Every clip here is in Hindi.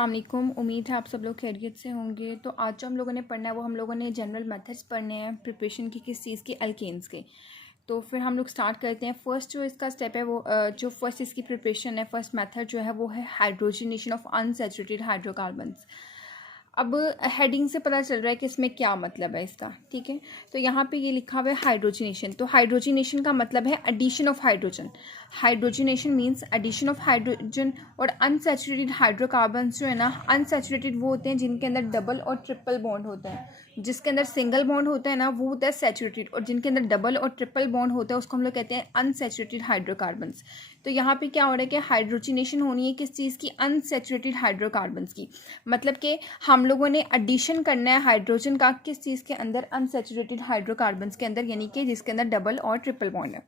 अस्सलाम वालेकुम। उम्मीद है आप सब लोग खैरियत से होंगे। तो आज जो हम लोगों ने पढ़ना है वो हम लोगों ने जनरल मेथड्स पढ़ने हैं प्रिपरेशन की किस चीज़ की, अल्केन्स के। तो फिर हम लोग स्टार्ट करते हैं। फर्स्ट जो इसका स्टेप है वो जो फर्स्ट इसकी प्रिपरेशन है, फर्स्ट मेथड जो है वो है हाइड्रोजनेशन ऑफ अनसैचुरेटेड हाइड्रोकार्बन्स। अब हेडिंग से पता चल रहा है कि इसमें क्या मतलब है इसका, ठीक है। तो यहाँ पे ये लिखा हुआ है हाइड्रोजनेशन। तो हाइड्रोजनेशन का मतलब है addition of hydrogen. Hydrogenation means addition of hydrogen. और अनसैचुरेटेड हाइड्रोकार्बन्स जो है ना, अनसैचुरेटेड वो होते हैं जिनके अंदर डबल और ट्रिपल बॉन्ड होता है। जिसके अंदर सिंगल बॉन्ड होता है ना वो होता है सैचुरेटेड, और जिनके अंदर डबल और ट्रिपल बॉन्ड होता है उसको हम लोग कहते हैं अनसैचुरेटेड हाइड्रोकार्बन्स। तो यहाँ पे क्या हो रहा है कि हाइड्रोजनेशन होनी है किस चीज़ की, अनसैचुरेटेड हाइड्रोकार्बन्स की। मतलब कि हम लोगों ने एडिशन करना है हाइड्रोजन का किस चीज़ के अंदर, अनसैचुरेटेड हाइड्रोकार्बन्स के अंदर, यानी कि जिसके अंदर डबल और ट्रिपल बॉन्ड है।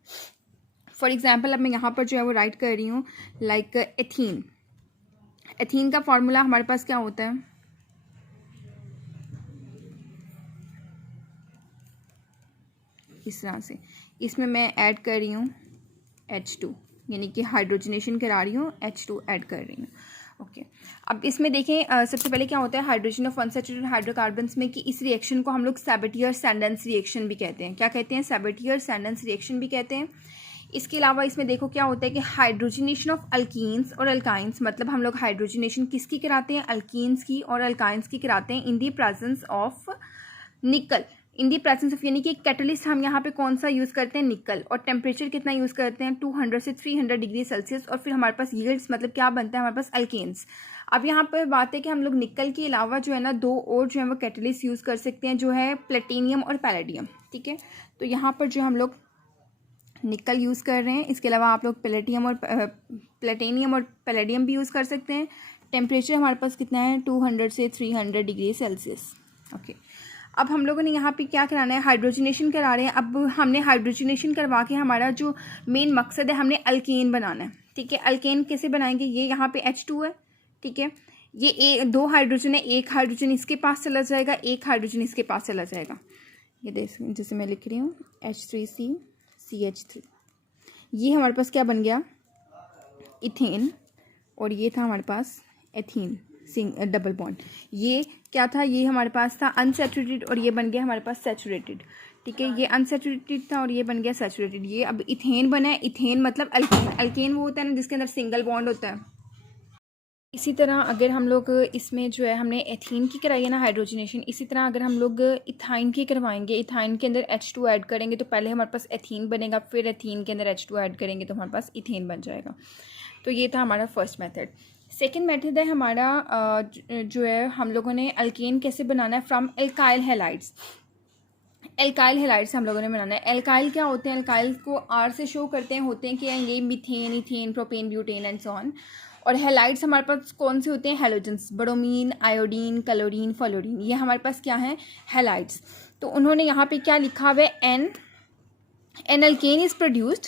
फॉर एग्जाम्पल अब मैं यहाँ पर जो है वो राइट कर रही हूँ लाइक एथीन। एथीन का फॉर्मूला हमारे पास क्या होता है, इस तरह से। इसमें मैं ऐड कर रही हूँ H2, यानी कि हाइड्रोजनेशन करा रही हूँ, H2 ऐड कर रही हूँ। ओके अब इसमें देखें सबसे पहले क्या होता है हाइड्रोजन ऑफ अनसैचुरेटेड हाइड्रोकार्बन्स में, कि इस रिएक्शन को हम लोग सैबेटियर-सैंडेंस रिएक्शन भी कहते हैं। क्या कहते हैं? सैबेटियर-सैंडेंस रिएक्शन भी कहते हैं। इसके अलावा इसमें देखो क्या होता है कि हाइड्रोजनेशन ऑफ अल्कीन्स और अल्काइंस, मतलब हम लोग हाइड्रोजनेशन किसकी कराते हैं, अल्कीन्स की और अल्काइंस की कराते हैं इन दी प्रेजेंस ऑफ निकल। इन दी प्रेजेंस ऑफ, यानी कि कैटलिस्ट हम यहाँ पे कौन सा यूज़ करते हैं, निकल। और टेम्परेचर कितना यूज़ करते हैं, 200 से 300 डिग्री सेल्सियस। और फिर हमारे पास यील्ड्स, मतलब क्या बनता है हमारे पास, अल्केन्स। अब यहाँ पर बात है कि हम लोग निकल के अलावा जो है ना दो और जो है वो कैटलिस्ट यूज़ कर सकते हैं, जो है प्लेटिनियम और पैलेडियम, ठीक है। तो यहाँ पर जो हम लोग निकल यूज़ कर रहे हैं, इसके अलावा आप लोग प्लेटिनियम और पैलेडियम भी यूज़ कर सकते हैं। टेम्परेचर हमारे पास कितना है, 200 से 300 डिग्री सेल्सियस। ओके अब हम लोगों ने यहाँ पे क्या कराना है, हाइड्रोजनेशन करा रहे हैं। अब हमने हाइड्रोजनेशन करवा के हमारा जो मेन मकसद है, हमने अल्केन बनाना है, ठीक है। अल्केन कैसे बनाएंगे, ये यहाँ पे H2 है, ठीक है। ये दो हाइड्रोजन है, एक हाइड्रोजन इसके पास चला जाएगा, एक हाइड्रोजन इसके पास चला जाएगा। ये देख, जैसे मैं लिख रही हूँ H3CCH3, ये हमारे पास क्या बन गया, इथेन। और ये था हमारे पास एथीन, डबल बॉन्ड। ये क्या था, ये हमारे पास था अनसैचुरेटेड, और ये बन गया हमारे पास सैचुरेटेड, ठीक है। ये अनसैचुरेटेड था और ये बन गया सैचुरेटेड। ये अब इथेन बना है। इथेन मतलब अल्केन। अल्केन वो होता है ना जिसके अंदर सिंगल बॉन्ड होता है। इसी तरह अगर हम लोग इसमें जो है हमने एथीन की कराई है ना हाइड्रोजनेशन, इसी तरह अगर हम लोग इथाइन की करवाएंगे, इथाइन के अंदर H2 ऐड करेंगे तो पहले हमारे पास एथीन बनेगा, फिर एथीन के अंदर H2 ऐड करेंगे तो हमारे पास इथेन बन जाएगा। तो ये था हमारा फर्स्ट मेथड। सेकेंड मेथड है हमारा जो है हम लोगों ने अल्केन कैसे बनाना है, from alkyl halides. Alkyl halides हम लोगों ने बनाना है। एल्काइल क्या होते हैं, एल्काइल को R से शो करते हैं, होते हैं कि ये methane, ethane, propane, butane and so on. और हैलाइड्स हमारे पास कौन से होते हैं, halogens, bromine, iodine, chlorine, fluorine, ये हमारे पास क्या है, हैलाइड्स। तो उन्होंने यहाँ पे क्या लिखा हुआ है, an alkane is produced.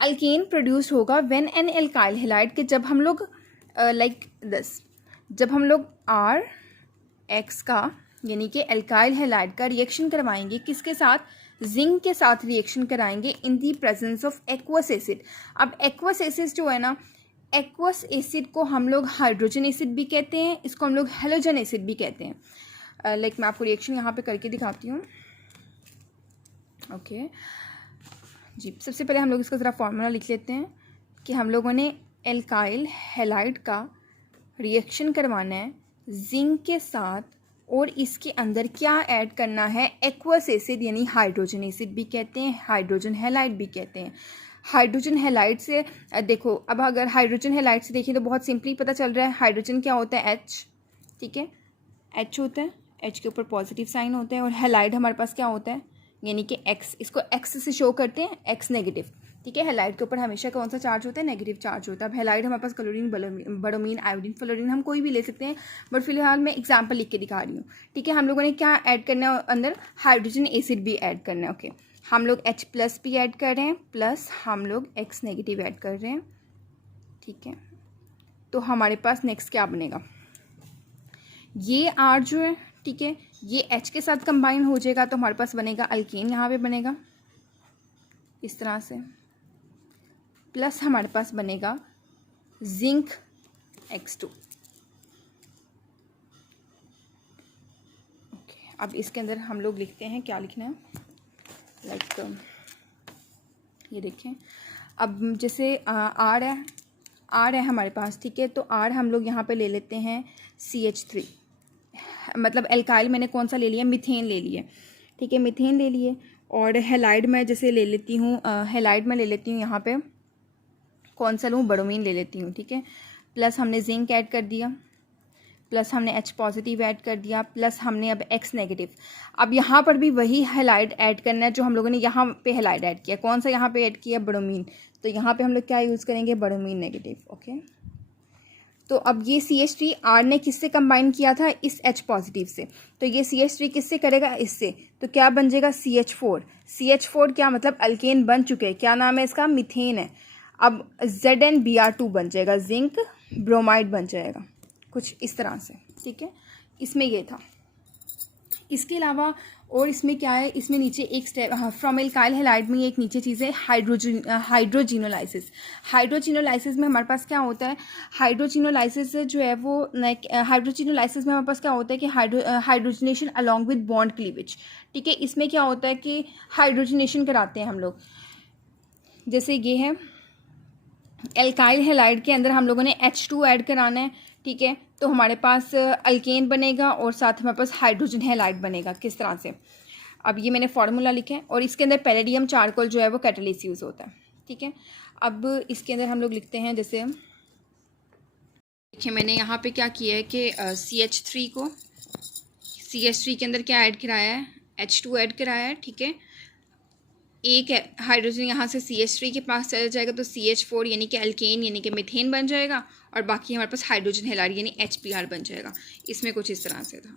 Alkane produce होगा व्हेन एन एल्काइल हैलाइड, के जब हम लोग लाइक दिस, जब हम लोग RX का यानी कि एल्काइल हैलाइड का रिएक्शन करवाएंगे, किसके साथ, जिंक के साथ रिएक्शन कराएंगे in the presence of aqueous acid. अब एक्वस एसिड जो है ना, एक्वस एसिड को हम लोग हाइड्रोजन एसिड भी कहते हैं, इसको हम लोग हेलोजन एसिड भी कहते हैं। लाइक मैं आपको रिएक्शन यहाँ पे करके दिखाती हूँ। ओके जी, सबसे पहले हम लोग इसका ज़रा फॉर्मूला लिख लेते हैं कि हम लोगों ने एल्काइल हैलाइड का रिएक्शन करवाना है जिंक के साथ, और इसके अंदर क्या ऐड करना है, एक्वस एसिड, यानी हाइड्रोजन एसिड भी कहते हैं, हाइड्रोजन हैलाइड भी कहते हैं। हाइड्रोजन हैलाइड से देखो, अब अगर हाइड्रोजन हैलाइड से देखें तो बहुत सिंपली पता चल रहा है, हाइड्रोजन क्या होता है, H, ठीक है, H होता है, H के ऊपर पॉजिटिव साइन होता है। और हैलाइड हमारे पास क्या होता है, यानी कि X, इसको X से शो करते हैं, X नेगेटिव, ठीक है। हैलाइड के ऊपर हमेशा कौन सा चार्ज होता है, नेगेटिव चार्ज होता है। अब हैलाइड हमारे पास क्लोरीन, ब्रोमीन, आयोडीन, फ्लोरीन, हम कोई भी ले सकते हैं, बट फिलहाल मैं एग्जांपल लिख के दिखा रही हूँ, ठीक है। हम लोगों ने क्या ऐड करना है अंदर, हाइड्रोजन एसिड भी ऐड करना है। ओके हम लोग H+ भी ऐड कर रहे हैं, प्लस हम लोग X नेगेटिव ऐड कर रहे हैं, ठीक है। तो हमारे पास नेक्स्ट क्या बनेगा, ये R जो है, ठीक है, ये H के साथ कंबाइन हो जाएगा तो हमारे पास बनेगा अल्केन, यहाँ पे बनेगा इस तरह से, प्लस हमारे पास बनेगा जिंक X2, अब इसके अंदर हम लोग लिखते हैं, क्या लिखना है, लाइक ये देखें। अब जैसे आर है हमारे पास, ठीक है। तो आर हम लोग यहाँ पे ले लेते हैं CH3, मतलब एल्काइल मैंने कौन सा ले लिया, मीथेन ले लिया, ठीक है, मीथेन ले लिए। और हेलाइड मैं जैसे ले लेती हूँ, हेलाइड में ले लेती हूँ यहाँ पे कौन सा लूँ, ब्रोमीन ले लेती हूँ, ठीक है। प्लस हमने जिंक ऐड कर दिया, प्लस हमने H पॉजिटिव ऐड कर दिया, प्लस हमने अब X नेगेटिव। अब यहाँ पर भी वही हेलाइड ऐड करना है जो हम लोगों ने यहाँ पे हेलाइड ऐड किया। कौन सा यहाँ पे ऐड किया, ब्रोमीन। तो यहाँ पे हम लोग क्या यूज़ करेंगे, ब्रोमीन नेगेटिव, ओके। तो अब ये CH3 R ने किससे कंबाइन किया था, इस H पॉजिटिव से। तो ये CH3 किससे करेगा, इससे। तो क्या बन जाएगा, CH4। CH4 क्या मतलब अल्केन बन चुके हैं, क्या नाम है इसका, मीथेन है। अब ZnBr2 बन जाएगा, जिंक ब्रोमाइड बन जाएगा, कुछ इस तरह से, ठीक है। इसमें ये था। इसके अलावा और इसमें क्या है, इसमें नीचे एक स्टेप, हाँ, फ्रॉम एल्काइल हैलाइड में एक नीचे चीज़ है हाइड्रोजिनोलाइसिस। हाइड्रोजिनोलाइसिस में हमारे पास क्या होता है, हाइड्रोजिनोलाइसिस जो है वो, हाइड्रोजिनोलाइसिस में हमारे पास क्या होता है कि hydrogenation along with bond cleavage, ठीक है। इसमें क्या होता है कि हाइड्रोजिनेशन कराते हैं हम लोग। जैसे ये है एल्काइल हैलाइड के अंदर हम लोगों ने H2 ऐड कराना है, ठीक है। तो हमारे पास अल्केन बनेगा और साथ हमारे पास हाइड्रोजन हैलाइड बनेगा, किस तरह से। अब ये मैंने फार्मूला लिखा है और इसके अंदर पैलेडियम चारकोल जो है वो कैटलिस्ट यूज़ होता है, ठीक है। अब इसके अंदर हम लोग लिखते हैं, जैसे देखिए मैंने यहाँ पे क्या किया है कि CH3 के अंदर क्या ऐड कराया है, H2 ऐड कराया है, ठीक है। एक हाइड्रोजन यहाँ से CH3 के पास चला जाएगा तो CH4 यानी कि अल्केन यानी कि मीथेन बन जाएगा और बाकी हमारे पास हाइड्रोजन हैलाइड यानी HBr बन जाएगा। इसमें कुछ इस तरह से था।